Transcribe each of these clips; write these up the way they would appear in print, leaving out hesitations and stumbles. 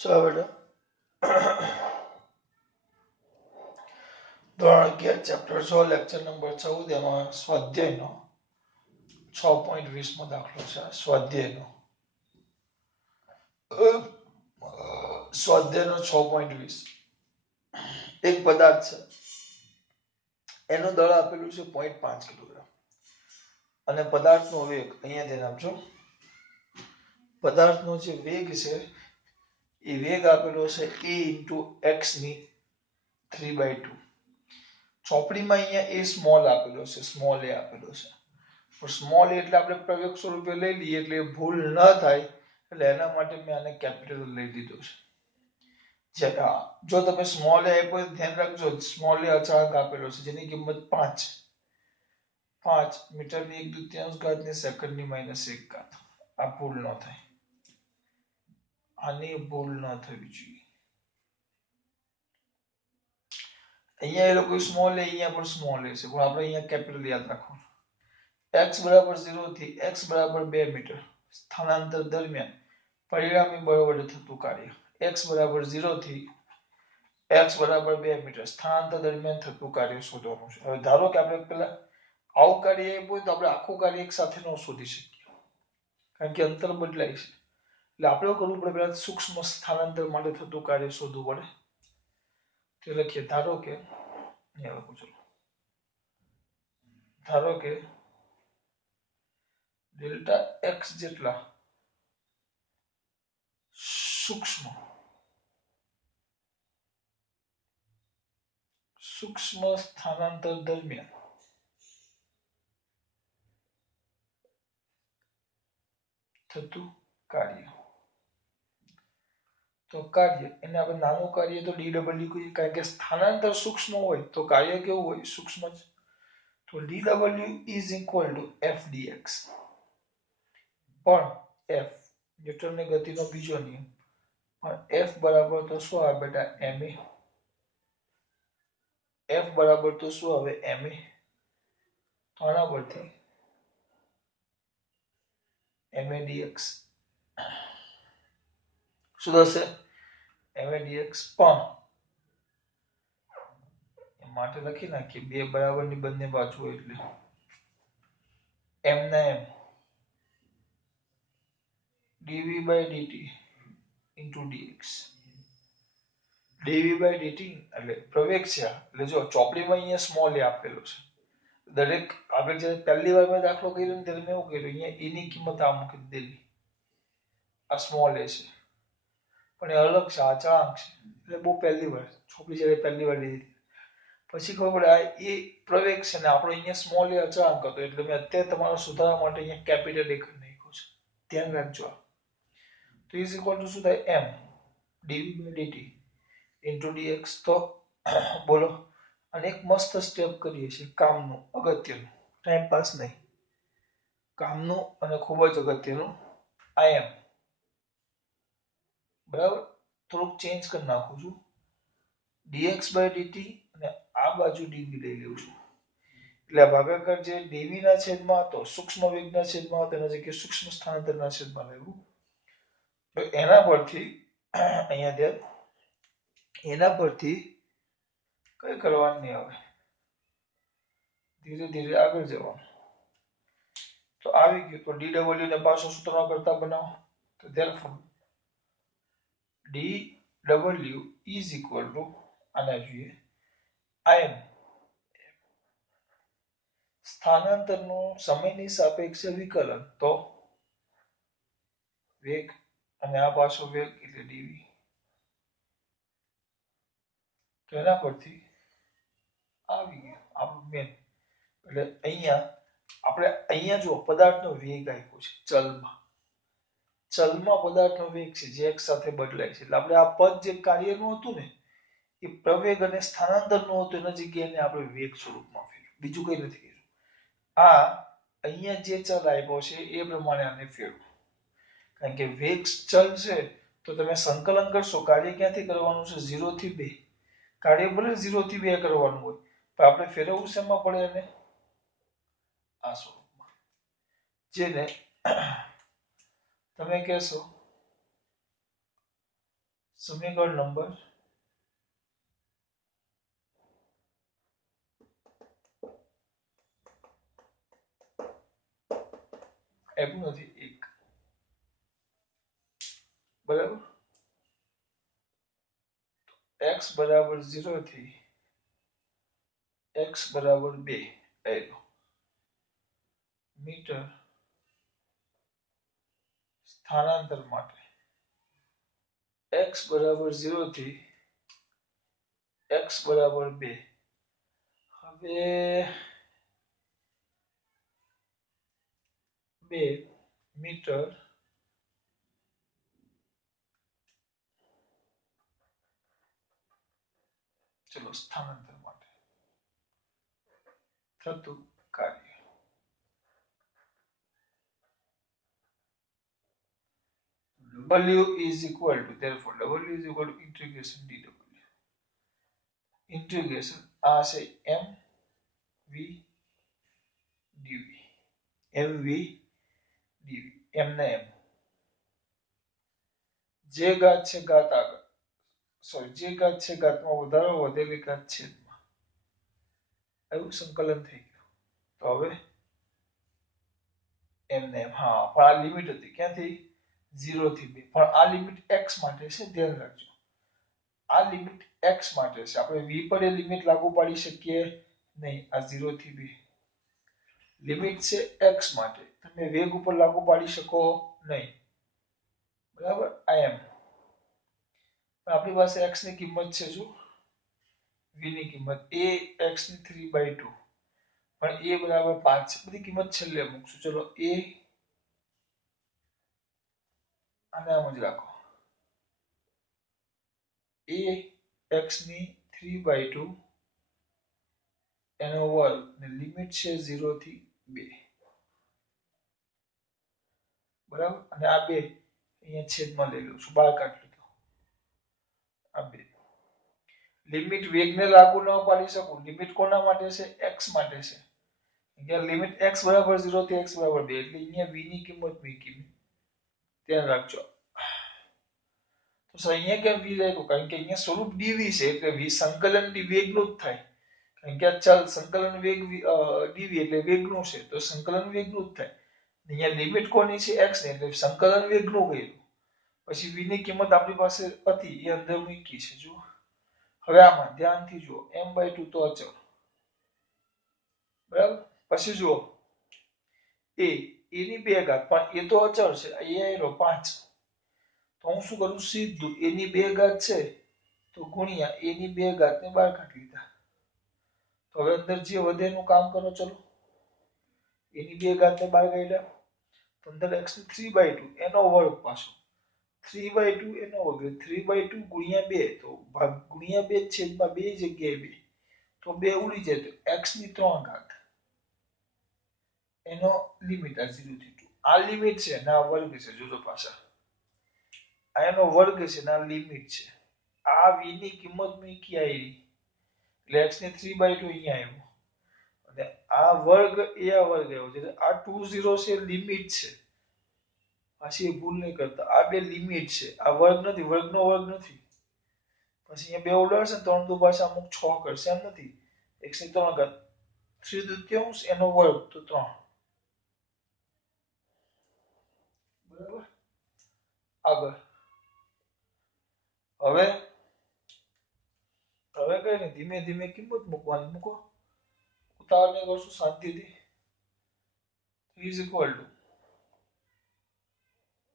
चलो बेटा ધોરણ 11 ચેપ્ટર 6 લેક્ચર નંબર 14 એમાં સ્વાધ્યાયનો 6.20 માં દાખલો છે સ્વાધ્યાયનો સ્વાધ્યાયનો 6.20 એક પદાર્થ છે એનું દળ આપેલું છે 0.5 કિલોગ્રામ અને પદાર્થનો વેગ અહીંયા ધ્યાન આપજો પદાર્થનો જે વેગ છે એ વેગ આપેલો છે a into x ની 3/2 ચોપડીમાં અહીંયા એ સ્મોલ આપેલો છે સ્મોલ એ આપેલો છે પણ સ્મોલ એટલે આપણે પ્રવેગ સ્વરૂપે લઈ લઈએ એટલે ભૂલ ન થાય એટલે એના માટે મેં આને કેપિટલ લઈ લીધો છે જો તમે સ્મોલ એ આપ્યો ધ્યાન રાખજો સ્મોલ એ અચળાંક આપેલો છે જેની કિંમત 5 મીટરની 1/2 ઘાતની સેકન્ડની -1 ઘાત આ ભૂલ ન થાય આની ભૂલ ન થવી જોઈએ અહીંયા એ લોકો સ્મોલ એ અહીંયા પણ સ્મોલ એ છે પણ આપણે અહીંયા કેપિટલ યાદ રાખવાનું x બરાબર 0 થી x બરાબર 2 મીટર સ્થાનાંતર દરમિયાન પરિણામી બળ વડે થતું કાર્ય x બરાબર 0 થી x બરાબર 2 મીટર સ્થાનાંતર દરમિયાન થતું કાર્ય શોધવાનું છે હવે ધારો કે આપણે પેલા આવું કાર્ય આપ્યું તો આપણે આખું કાર્ય એક સાથે ન શોધી શકીએ કારણ કે અંતર બદલાય છે એટલે આપણે કરવું પડે પેલા સૂક્ષ્મ સ્થાનાંતર માટે થતું કાર્ય શોધવું પડે તો લખીએ ધારો કે અહીંયા લખું છું ધારો કે ડેલ્ટા x જેટલા સૂક્ષ્મ સ્થાનાંતર દરમિયાન થતું કાર્ય તો કાર્ય એને આપણે નાનું કાર્ય તો dw કહીએ કારણ કે સ્થાનાંતર સૂક્ષ્મ હોય તો કાર્ય કેવું હોય સૂક્ષ્મ જ તો dw is equal to f dx પણ f ન્યૂટનની ગતિનો બીજો નિયમ પણ f બરાબર તો શું આવે બેટા ma f બરાબર તો શું આવે ma તો આના પરથી ma dx શું થશે ma dx પણ માટે લખી નાખીએ બે બરાબરની બંને બાજુ એટલે m ના m dv by dt into dx dv by dt એટલે પ્રવેગ છે એટલે જો ચોપડીમાં અહીંયા સ્મોલ એ આપેલો છે દરેક આપણે જે પહેલી વાર મેં દાખલો કર્યો ને ત્યારે મેં એવું કર્યું અહીંયા e ની કિંમત આ મૂકી દીધી આ સ્મોલ એ છે પણ એ અલગ છે અચળાંક છે એટલે બહુ પહેલી વાર ચોપડી જ્યારે પહેલી વાર લીધી પછી ખબર પડે આ એ પ્રવેગ છે ને આપણો અહીંયા સ્મોલ એ અચળાંક હતો એટલે મેં અત્યારે તમારા સુધારવા માટે અહીંયા કેપિટલ એ કરી નાખ્યો છે ધ્યાન રાખજો તો ઇઝ ઇક્વલ ટુ શું થાય m dv by dt into dx તો બોલો અને એક મસ્ત સ્ટેપ કરીએ છીએ કામનું અગત્યનું ટાઈમ પાસ નહીં કામનું અને ખૂબ જ અગત્યનું im બરાબર થોડુંક ચેન્જ કરી નાખું છું dx by dt અને આ બાજુ dv લઈ લઉં છું એટલે આ ભાગાકાર જે dv ના છેદમાં હતો સૂક્ષ્મ વેગના છેદમાં હતો એના જગ્યાએ સૂક્ષ્મ સ્થાનાંતરના છેદમાં લેવું તો એના પરથી અહીંયા ધ્યાન એના પરથી કઈ કરવાનું નહીં આવે ધીરે ધીરે આગળ જવાનું તો આવી ગયું તો dw ને પાછો સૂત્રમાં કરતા બનાવો તો therefore dw is equal to આના જોઈએ im સ્થાનાંતરનું સમયની સાપેક્ષે વિકલન તો વેગ અને આ પાછો વેગ એટલે dv તો એના પરથી આવી ગયું આપણું મેન એટલે અહીંયા જો પદાર્થનો વેગ આપ્યો છે ચલમાં પદાર્થનો વેગ છે જે એક સાથે બદલાય છે એટલે આપણે આ પદ જે કાર્યનું હતું ને એ પ્રવેગ અને સ્થાનાંતરનું હતું એના જગ્યાએ આપણે વેગ સ્વરૂપમાં ફેરવ્યું બીજું કઈ નથી કર્યું આ અહીંયા જે ચલ આપ્યો છે એ પ્રમાણે આને ફેરવો કારણ કે વેગ ચલ છે તો તમે સંકલન કરશો કાર્ય ક્યાંથી કરવાનું છે 0 થી 2 કાર્ય ભલે 0 થી 2 કરવાનું હોય પણ આપણે ફેરવવું શેમાં પડે એને આ સ્વરૂપમાં જેને તમે કહેશો સમીકરણ નંબર આપ્યું નથી 1 બરાબર x બરાબર 0 થી x બરાબર 2 આવ્યો મીટર સ્થાનાંતર માટે x બરાબર 0 થી x બરાબર 2 હવે 2 મીટર ચલો સ્થાનાંતર માટે થતું કાર્ય W is equal to therefore W is equal to integration dW integration આ છે m v dv mv dv m ને m જે ઘાત છે ઘાત આગળ સોરી જે ઘાત છે ઘાતમાં વધારો વધેલી ઘાત છેદમાં એવું સંકલન થઈ ગયું તો હવે m ને m હા પણ આ લિમિટ હતી ક્યાંથી 0 થી 2 પણ આ લિમિટ x માટે છે ધ્યાન રાખજો આ લિમિટ x માટે છે આપણે v પર એ લિમિટ લાગુ પાડી શકીએ નહીં આ 0 થી 2 લિમિટ છે x માટે તમે વેગ ઉપર લાગુ પાડી શકો નહીં બરાબર આ m આપણી પાસે x ની કિંમત છે જો v ની કિંમત a x ની 3/2 પણ a બરાબર 5 છે બધી કિંમત છેલ્લે મૂકશું ચલો a અને આમ જ રાખો a x ની 3/2 એનો વર્ગ ને લિમિટ છે 0 થી 2 બરાબર અને આ 2 અહીંયા છેદમાં લઈ લઉં છું બહાર કાઢી લીધો આ 2 લિમિટ વેગને લાગુ ન પાડી શકું લિમિટ કોના માટે છે x માટે છે અહીંયા લિમિટ x બરાબર 0 થી x બરાબર 2 એટલે અહીંયા v ની કિંમત મૂકી ધ્યાન રાખજો તો અહીંયા કેમ v રાખ્યું કારણ કે અહીંયા સ્વરૂપ dv છે એટલે v સંકલન વેગનું જ થાય કારણ કે આ ચલ સંકલન વેગ dv એટલે વેગનું છે તો સંકલન વેગનું જ થાય અહીંયા લિમિટ કોની છે x ની એટલે સંકલન વેગનું ગયું પછી v ની કિંમત આપણી પાસે હતી એ અંદર મૂકી છે જો હવે આમાં ધ્યાનથી જુઓ m/2 તો અચળ બરાબર પછી જુઓ a ની 2 ઘાત પણ એ તો અચળ છે a આયરો 5 તો હું શું કરું સીધું a ની 2 ઘાત છે તો ગુણ્યા a ની 2 ઘાત ને બહાર કાઢી લીધા તો હવે અંદર જે વધે એનું કામ કરો ચલો a ની 2 ઘાત ને બહાર કાઢ્યા તો અંદર x ની 3/2 એનો વર્ગ પાછો 3/2 એનો વર્ગ 3/2 ગુણ્યા 2 તો ભાગ ગુણ્યા 2 છેદમાં 2 જગ્યાએ 2 તો 2 ઉડી જાય તો x ની 3 ઘાત એનો લિમિટ આ 0 થી 2 આ લિમિટ છે ના વર્ગ છે જોજો પાછા આ એનો વર્ગ છે ના લિમિટ છે આ v ની કિંમત મૂકી આવી એટલે x ની 3/2 અહીંયા આવ્યું અને આ વર્ગ એ આ વર્ગ આવ્યો છે આ 20 છે લિમિટ છે પાછી એ ભૂલ નહીં કરતા આ બે લિમિટ છે આ વર્ગ નથી વર્ગનો વર્ગ નથી પછી અહીંયા બે ઉડાડશે 3 દુ પાછા અમુક 6 કરશે એમ નથી x ની 3 ઘાત 3/3 એનો વર્ગ તો 3 બરાબર આગળ હવે હવે કઈ નહીં ધીમે ધીમે કિંમત મૂકવાની મૂકો ઉતાવળ નહીં કરશું શાંતિથી is equal to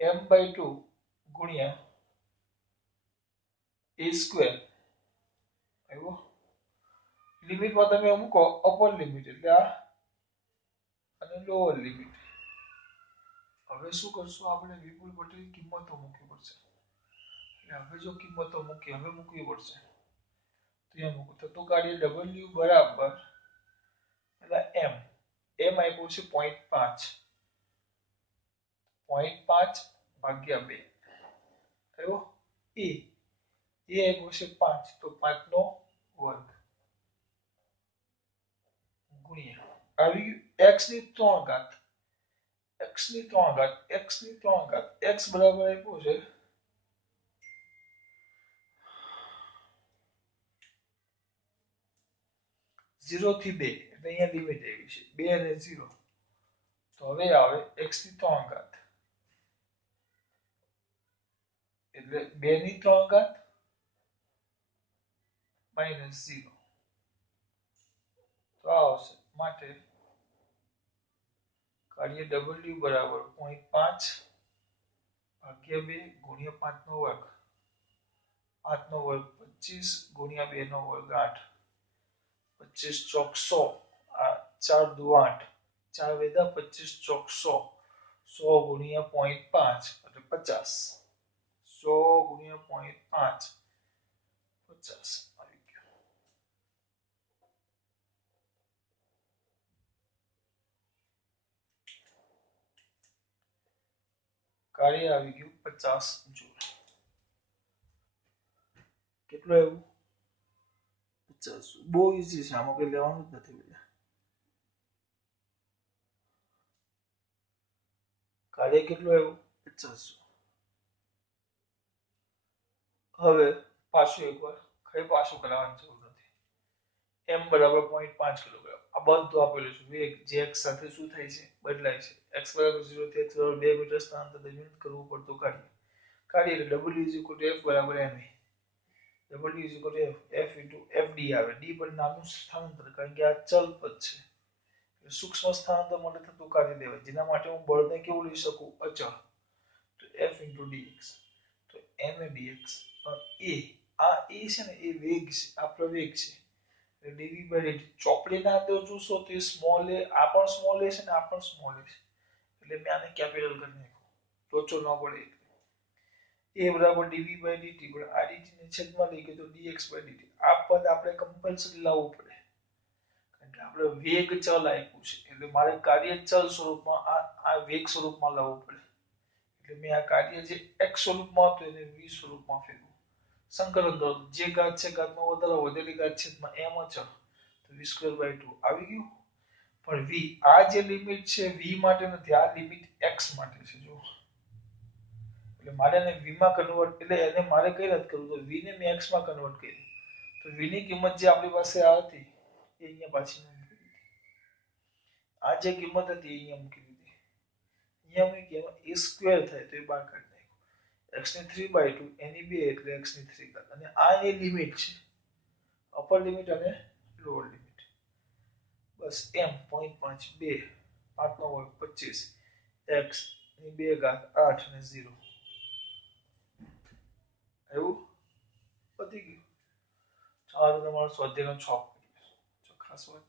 m/2 ગુણ્યા a સ્ક્વેર આવ્યો લિમિટમાં તમે મૂકો અપર લિમિટ એટલે આ અને લોઅર લિમિટ હવે શું કરશું આપણે વિપુલ પટેલ કિંમતો મૂકવી પડશે એટલે હવે જો કિંમતો મૂકવી પડશે તો એ મૂકો તો કાર્ય w બરાબર એટલે m આપ્યું છે 0.5 0.5 ભાગ્યા 2 થયો એ આપ્યું છે 5 તો 5 નો વર્ગ ગુણ્યા આવી x ની 3 ઘાત x ની 3 ઘાત x ની 3 ઘાત x બરાબર આપ્યું છે 0 થી 2 એટલે અહીંયા લિમિટ આવી છે 2 અને 0. તો હવે આવે x ની 3 ઘાત એટલે 2 ની 3 ઘાત -0. તો આ આવશે માટે કાર્ય w બરાબર 0.5 ભાગ્યા 2 ગુણ્યા 5 નો વર્ગ 5 નો વર્ગ 25 ગુણ્યા 2 નો વર્ગ 8 25 ચોક 100 4 દુ 8 4 વેદા 25 ચોક 100 100 ગુણ્યા 0.5 એટલે 50 100 ગુણ્યા 0.5 50 આવી ગયું. કાર્ય આવી ગયું 50 જૂલ. કેટલું આવ્યું 50. બહુ ઈઝી છે આમાં કઈ લેવાનું જ નથી બેટા. કાર્ય કેટલું આવ્યું 50. હવે પાછું એકવાર કઈ પાછું કરાવવાની જરૂર નથી. m બરાબર 0.5 કિલોગ્રામ આ બધું આપેલું છે વેગ જે x સાથે શું થાય છે બદલાય છે x બરાબર 0 થી x બરાબર 2 મીટર સ્થાનાંતર દરમિયાન કરવું પડતું કાર્ય એટલે w f બરાબર ma. w f fd આવે d પર નાનું સ્થાનાંતર કારણ કે આ ચલ પદ છે સૂક્ષ્મ સ્થાનાંતર માટે થતું કાર્ય લેવાય જેના માટે હું બળને કેવું લઈ શકું અચળ તો f dx તો ma dx a આ a છે ને એ વેગ છે આ પ્રવેગ છે dv dt ચોપડીના અંદર જોશો તો સ્મોલ a આ પણ સ્મોલ a છે ને આ પણ સ્મોલ a છે એટલે મેં આને કેપિટલ કરી નાખ્યું લોચો ન પડે a બરાબર dv dt પણ આ dt ને છેદમાં લઈ ગયો તો dx dt આ પદ આપણે કમ્પલસરી લાવવું પડે કારણ કે આપણે વેગ ચલ આપ્યું છે એટલે મારે કાર્ય ચલ સ્વરૂપમાં આ વેગ સ્વરૂપમાં લાવવું પડે એટલે મેં આ કાર્ય જે x સ્વરૂપમાં હતું એને v સ્વરૂપમાં ફેરવ્યું સંકલન કરો જે ઘાત છે ઘાતમાં વધારો વધેલી ઘાત છેદમાં m અચળ તો v²/2 આવી ગયું પણ v આ જે લિમિટ છે v માટે નથી આ લિમિટ x માટે છે જો એટલે મારે એને v માં કન્વર્ટ એટલે એને મારે કઈ રીતે કરવું તો v ને મેં x માં કન્વર્ટ કર્યું તો v ની કિંમત જે આપણી પાસે આ હતી એ અહીંયા પાછી મૂકી દીધી આ જે કિંમત હતી એ અહીંયા મૂકી દીધી અહીંયા મૂકી a સ્ક્વેર થાય તો એ બહાર કાઢી નાખ્યું x ની 3/2 એની 2 એટલે x ની 3 ઘાત અને આ એ લિમિટ છે અપર લિમિટ અને લોઅર લિમિટ બસ m 0.5 2 5 નો વર્ગ 25 x ની 2 ઘાત 8 અને 0 એવું પતી ગયું ચાલો તમારો સ્વાધ્યાયનો 6 ખાસ વાત